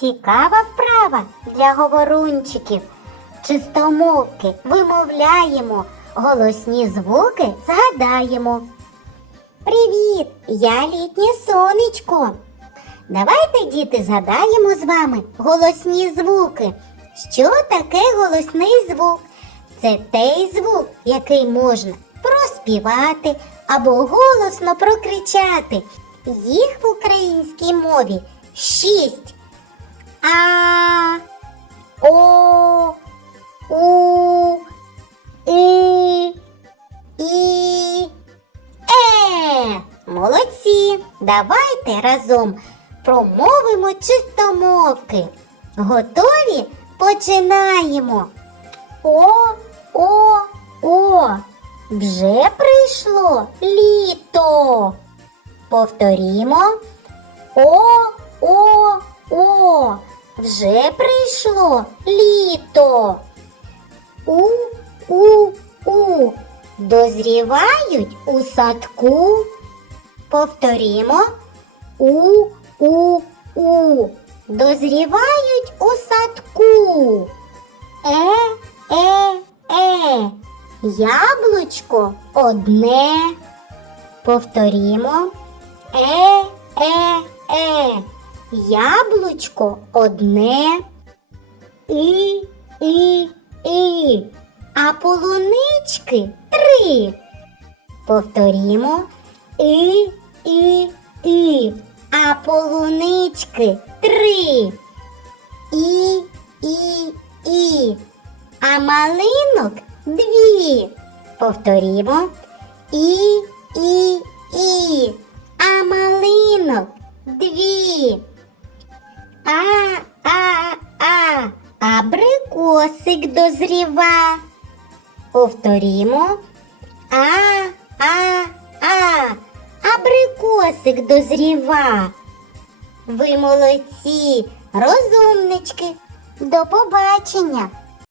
Цікава вправа для говорунчиків. Чистомовки вимовляємо, голосні звуки згадаємо. Привіт! Я літнє сонечко. Давайте, діти, згадаємо з вами голосні звуки. Що таке голосний звук? Це той звук, який можна проспівати або голосно прокричати. Їх в українській мові шість. Молодці! Давайте разом промовимо чистомовки. Готові? Починаємо. О, о, о. Вже прийшло літо. Повторімо. О, о, о. Вже прийшло літо. У, у, у. Дозрівають у садку. Повторімо. У, у, у. Дозрівають у садку. Е, е, е. Яблучко одне. Повторімо. Е, е, е. Яблучко одне. І, і, і. А полунички три. Повторімо. І, і, і. А полунички три. І, і, і. А малинок дві. Повторімо. І, і, і. А малинок дві. А, а, а. Абрикосик дозріва. Повторімо. А, а, а. Абрикосик дозріва. Ви молодці, розумнички. До побачення.